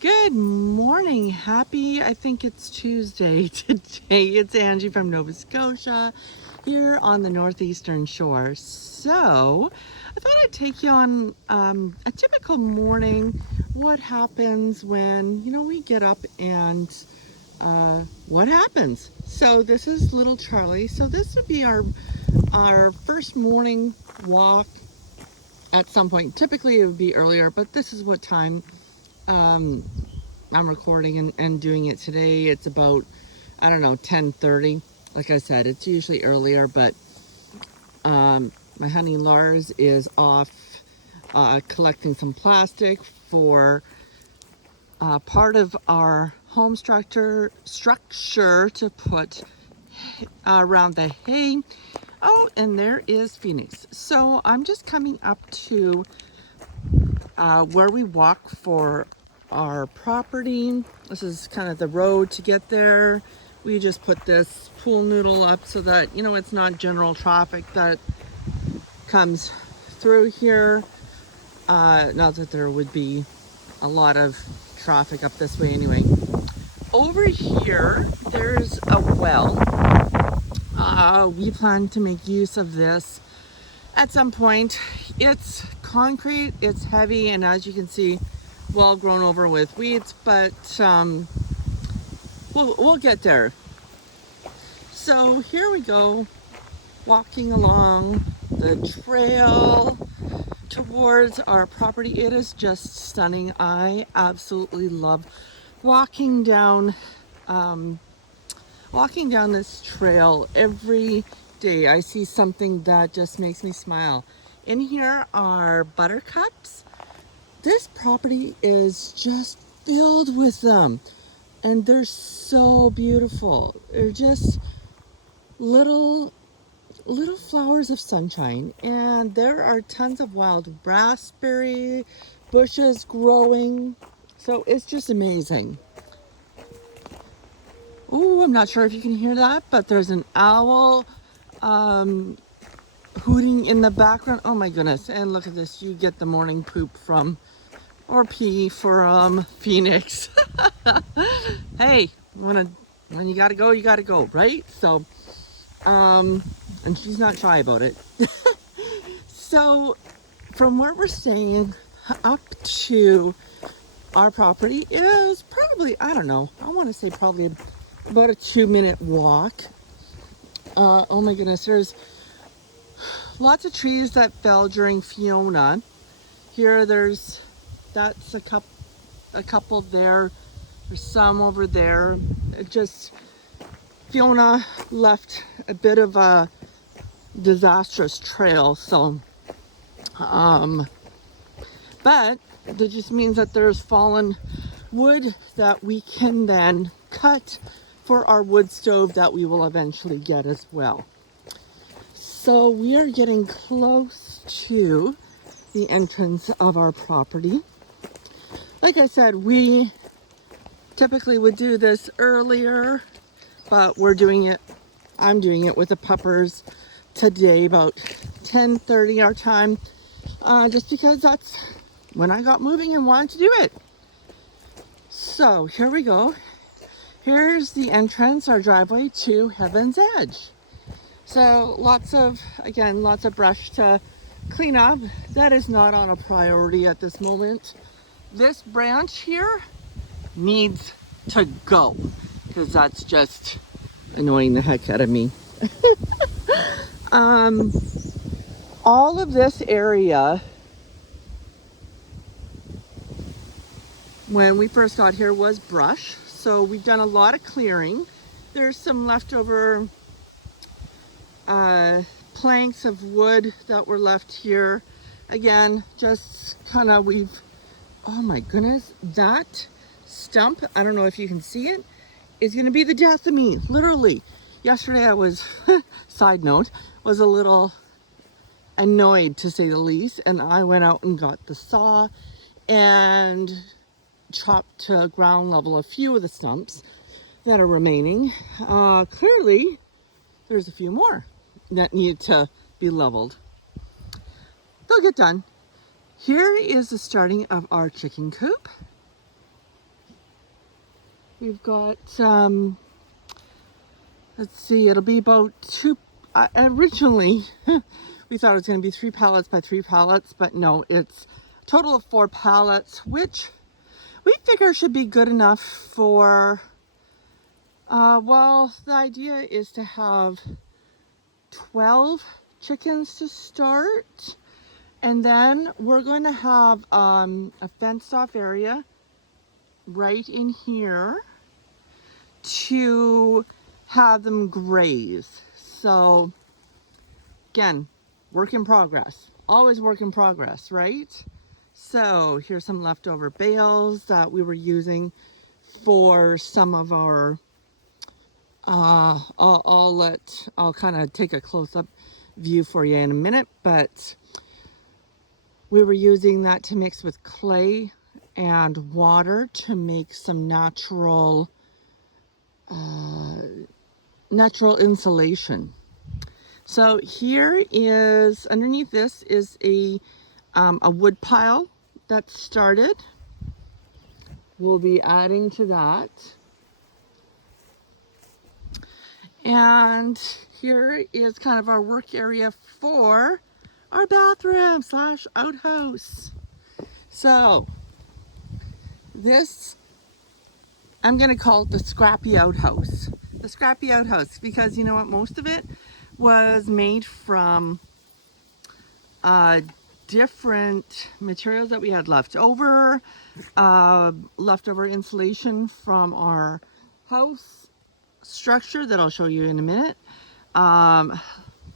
Good morning. I think it's Tuesday today. It's Angie from Nova Scotia here on the northeastern shore. So I thought I'd take you on a typical morning. What happens when, we get up and what happens? So this is little Charlie. So this would be our first morning walk at some point. Typically it would be earlier, but this is what time I'm recording and doing it today. It's about, 10:30. Like I said, it's usually earlier, but my honey Lars is off collecting some plastic for part of our home structure to put around the hay. Oh, and there is Phoenix. So I'm just coming up to where we walk for our property. This is kind of the road to get there. We just put this pool noodle up so that, it's not general traffic that comes through here. Not that there would be a lot of traffic up this way anyway. Over here, there's a well. We plan to make use of this at some point. It's concrete, it's heavy, and as you can see, well grown over with weeds, but we'll get there. So here we go, walking along the trail towards our property. It is just stunning. I absolutely love walking down this trail every day. I see something that just makes me smile. In here are buttercups. This property is just filled with them, and they're so beautiful. They're just little flowers of sunshine, and there are tons of wild raspberry bushes growing. So it's just amazing. Oh, I'm not sure if you can hear that, but there's an owl hooting in the background. Oh my goodness. And look at this. You get the morning poop from, or pee from Phoenix. Hey, when you gotta go, right? So, and she's not shy about it. So from where we're staying up to our property is probably, I want to say probably about a 2-minute walk. Oh my goodness, there's lots of trees that fell during Fiona. Here that's a couple there. There's some over there. Fiona left a bit of a disastrous trail, so but that just means that there's fallen wood that we can then cut for our wood stove that we will eventually get as well. So we are getting close to the entrance of our property. Like I said, we typically would do this earlier, but I'm doing it with the puppers today about 10:30 our time, just because that's when I got moving and wanted to do it. So here we go. Here's the entrance, our driveway to Heaven's Edge. So lots of brush to clean up. That is not on a priority at this moment. This branch here needs to go because that's just annoying the heck out of me. All of this area, when we first got here, was brush. So we've done a lot of clearing. There's some leftover planks of wood that were left here. Again, just kind of oh my goodness, that stump, I don't know if you can see it, is going to be the death of me, literally. Yesterday I was, side note, was a little annoyed to say the least, and I went out and got the saw and chopped to ground level a few of the stumps that are remaining. Clearly there's a few more that need to be leveled. They'll get done. Here is the starting of our chicken coop. We've got, let's see, it'll be about originally we thought it was going to be 3 pallets by 3 pallets, but no, it's a total of 4 pallets, which we figure should be good enough for, well, the idea is to have 12 chickens to start, and then we're going to have a fenced off area right in here to have them graze. So again, work in progress, always work in progress, right? So here's some leftover bales that we were using for some of our I'll kind of take a close-up view for you in a minute, but we were using that to mix with clay and water to make some natural insulation. So here is, underneath this is a wood pile that started. We'll be adding to that. And here is kind of our work area for our bathroom slash outhouse. So this, I'm gonna call it the scrappy outhouse. The scrappy outhouse, because you know what, most of it was made from different materials that we had left over, leftover insulation from our house structure that I'll show you in a minute,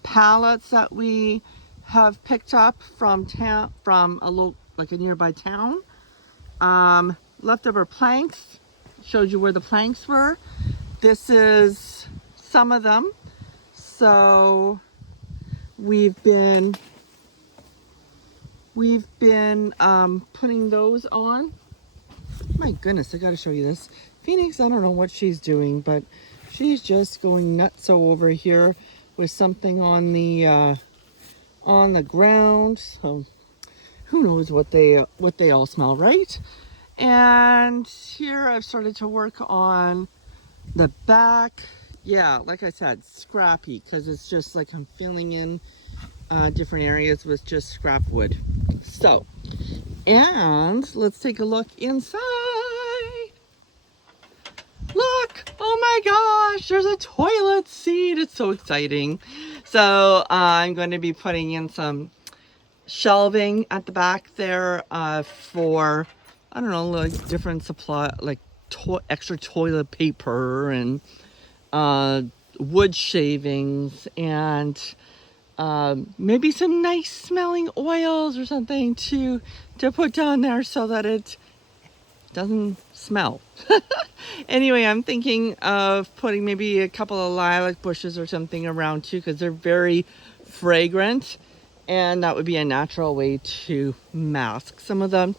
pallets that we have picked up from town, from like a nearby town, leftover planks, showed you where the planks were. This is some of them. So we've been putting those on. My goodness, I gotta show you this. Phoenix, I don't know what she's doing, but she's just going nuts over here with something on the ground. So who knows what they all smell, right? And here I've started to work on the back. Yeah, like I said, scrappy, because it's just like I'm filling in different areas with just scrap wood. So, and let's take a look inside. Look, oh my gosh, there's a toilet seat. It's so exciting. So I'm going to be putting in some shelving at the back there for, I don't know, like different supply, like extra toilet paper and wood shavings and maybe some nice smelling oils or something to put down there so that it doesn't smell. Anyway, I'm thinking of putting maybe a couple of lilac bushes or something around too, because they're very fragrant, and that would be a natural way to mask some of the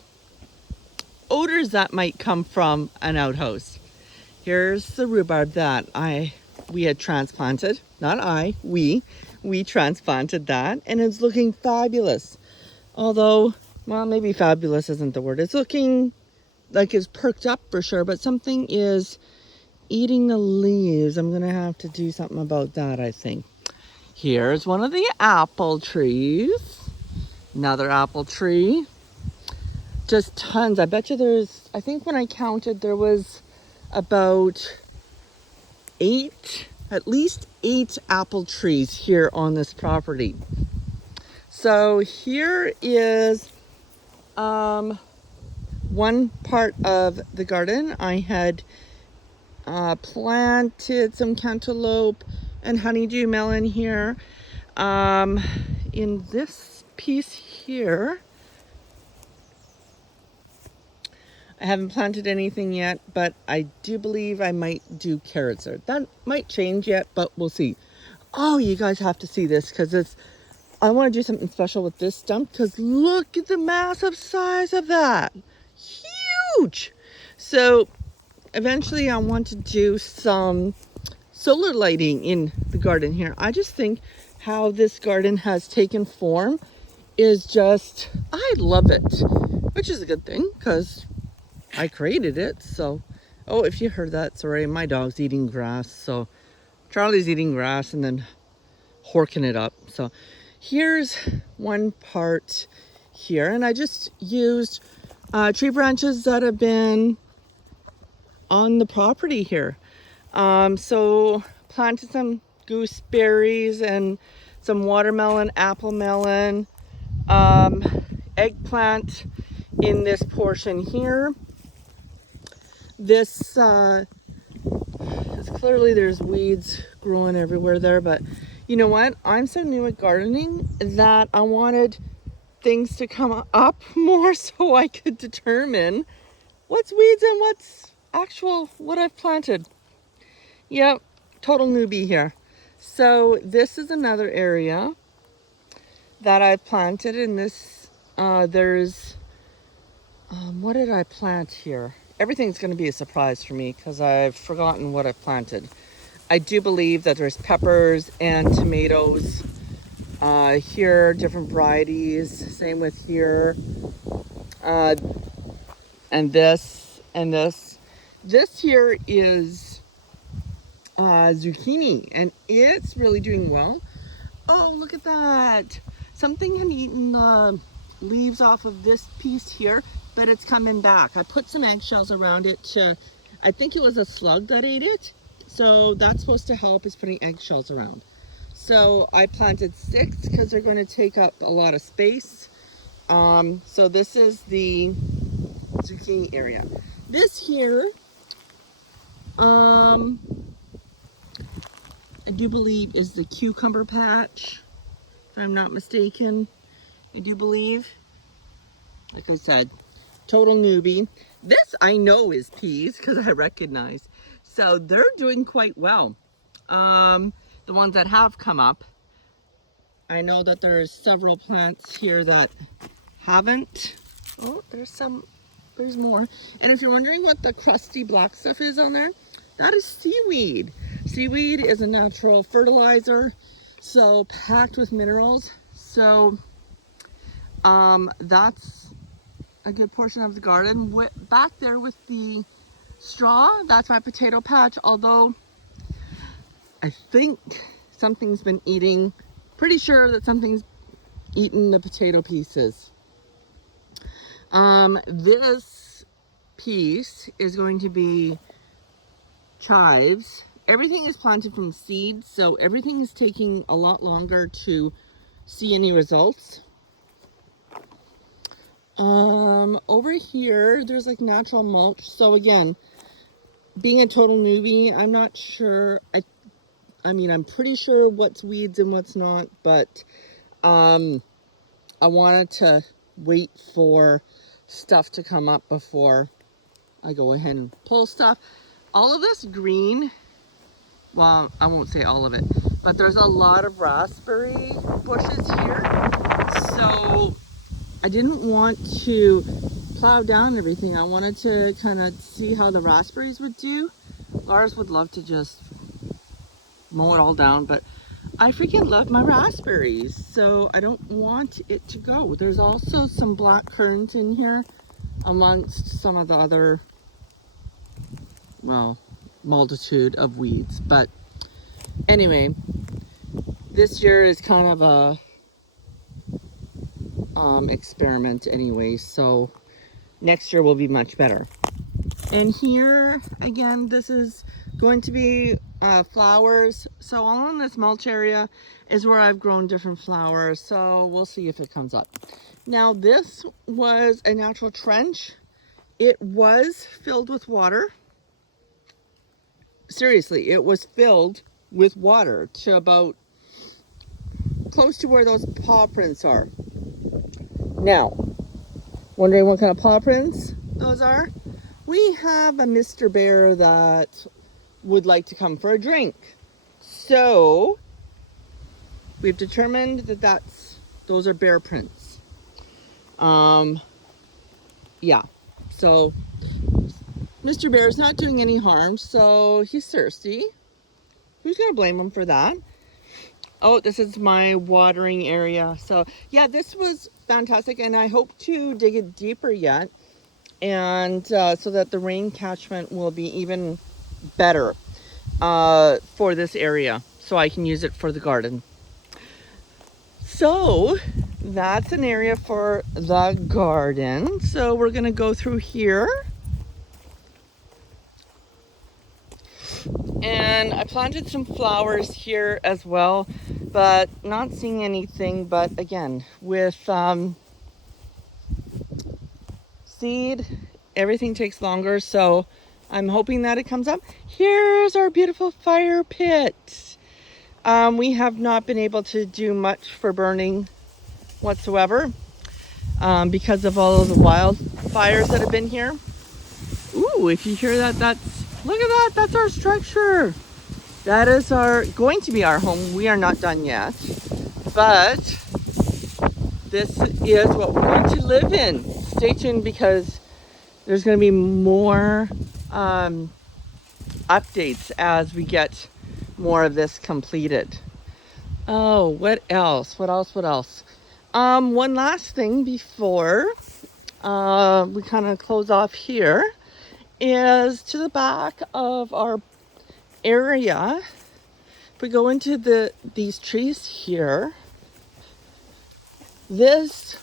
odors that might come from an outhouse. Here's the rhubarb that we had transplanted. Not I, we transplanted that, and it's looking fabulous. Although, well, maybe fabulous isn't the word. It's looking like it's perked up for sure, but something is eating the leaves. I'm gonna have to do something about that, I think. Here's one of the apple trees. Another apple tree. Just tons. I bet you I think when I counted, there was about at least eight apple trees here on this property. So here is one part of the garden. I had planted some cantaloupe and honeydew melon here. In this piece here, I haven't planted anything yet, but I do believe I might do carrots there. That might change yet, but we'll see. Oh, you guys have to see this, because I want to do something special with this stump, because look at the massive size of that. Huge. So eventually I want to do some solar lighting in the garden here. I just think how this garden has taken form is just, I love it, which is a good thing because I created it. So Oh, if you heard that, sorry, my dog's eating grass. So Charlie's eating grass and then horking it up. So here's one part here, and I just used tree branches that have been on the property here. So planted some gooseberries and some watermelon, apple melon, eggplant in this portion here. This clearly there's weeds growing everywhere there, but you know what? I'm so new at gardening that I wanted things to come up more so I could determine what's weeds and what's actual what I've planted. Yep, total newbie here. So this is another area that I've planted in this. There's, what did I plant here? Everything's going to be a surprise for me because I've forgotten what I've planted. I do believe that there's peppers and tomatoes here, different varieties. Same with here. And this and this. This here is zucchini, and it's really doing well. Oh, look at that. Something had eaten the leaves off of this piece here, but it's coming back. I put some eggshells around it to, I think it was a slug that ate it. So that's supposed to help, is putting eggshells around. So I planted 6 because they're going to take up a lot of space. So this is the zucchini area. This here, I do believe is the cucumber patch, if I'm not mistaken. I do believe. Like I said, total newbie. This I know is peas because I recognize. So they're doing quite well. The ones that have come up. I know that there's several plants here that haven't. Oh, there's more. And if you're wondering what the crusty black stuff is on there, that is seaweed. Seaweed is a natural fertilizer, so packed with minerals. So that's a good portion of the garden. Back there with the straw, that's my potato patch, although I think something's been eating, pretty sure that something's eaten the potato pieces. This piece is going to be chives. Everything is planted from seed, so everything is taking a lot longer to see any results. Over here, there's like natural mulch. So again, being a total newbie, I'm not sure. I mean, I'm pretty sure what's weeds and what's not, but I wanted to wait for stuff to come up before I go ahead and pull stuff. All of this green, well, I won't say all of it, but there's a lot of raspberry bushes here. So I didn't want to plow down everything. I wanted to kind of see how the raspberries would do. Lars would love to just mow it all down, but I freaking love my raspberries, so I don't want it to go. There's also some black currant in here amongst some of the other, well, multitude of weeds. But anyway, this year is kind of a experiment anyway, so next year will be much better. And here again, this is going to be flowers. So all in this mulch area is where I've grown different flowers, so we'll see if it comes up. Now this was a natural trench. It was filled with water. Seriously, it was filled with water to about close to where those paw prints are. Now, wondering what kind of paw prints those are? We have a Mr. Bear that would like to come for a drink. So we've determined that those are bear prints. Yeah, so Mr. Bear's not doing any harm, so he's thirsty. Who's gonna blame him for that? Oh, this is my watering area. So yeah, this was fantastic, and I hope to dig it deeper yet. and so that the rain catchment will be even better for this area, so I can use it for the garden. So that's an area for the garden. So we're gonna go through here. And I planted some flowers here as well, but not seeing anything. But again, with seed, everything takes longer, so I'm hoping that it comes up. Here's our beautiful fire pit. We have not been able to do much for burning whatsoever because of all of the wildfires that have been here. Ooh, if you hear that, look at that, that's our structure. That is going to be our home. We are not done yet, but this is what we're going to live in. Stay tuned because there's going to be more updates as we get more of this completed. Oh, what else? What else? One last thing before we kind of close off here is to the back of our area. If we go into these trees here, this,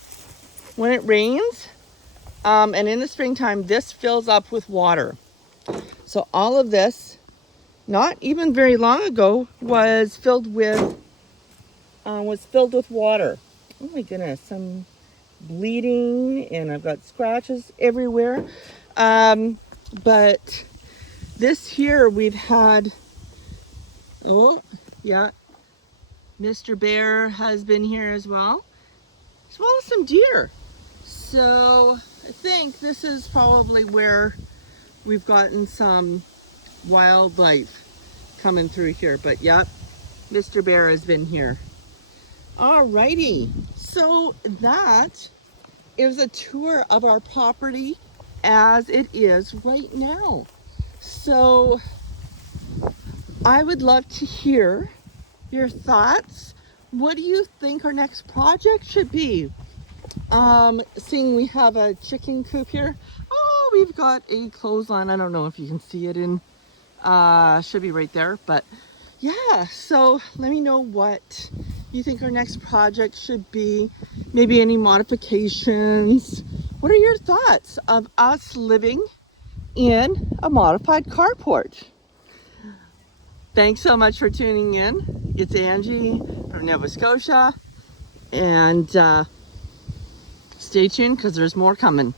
when it rains, and in the springtime, this fills up with water. So all of this, not even very long ago, was filled with water. Oh my goodness, I'm bleeding and I've got scratches everywhere. But this here we've had, oh yeah, Mr. Bear has been here as well as some deer. So I think this is probably where we've gotten some wildlife coming through here. But yep, Mr. Bear has been here. Alrighty, so that is a tour of our property as it is right now. So I would love to hear your thoughts. What do you think our next project should be? Seeing we have a chicken coop here. Oh, we've got a clothesline. I don't know if you can see it in, should be right there, but yeah, so let me know what you think our next project should be. Maybe any modifications. What are your thoughts of us living in a modified carport? Thanks so much for tuning in. It's Angie from Nova Scotia, and stay tuned because there's more coming.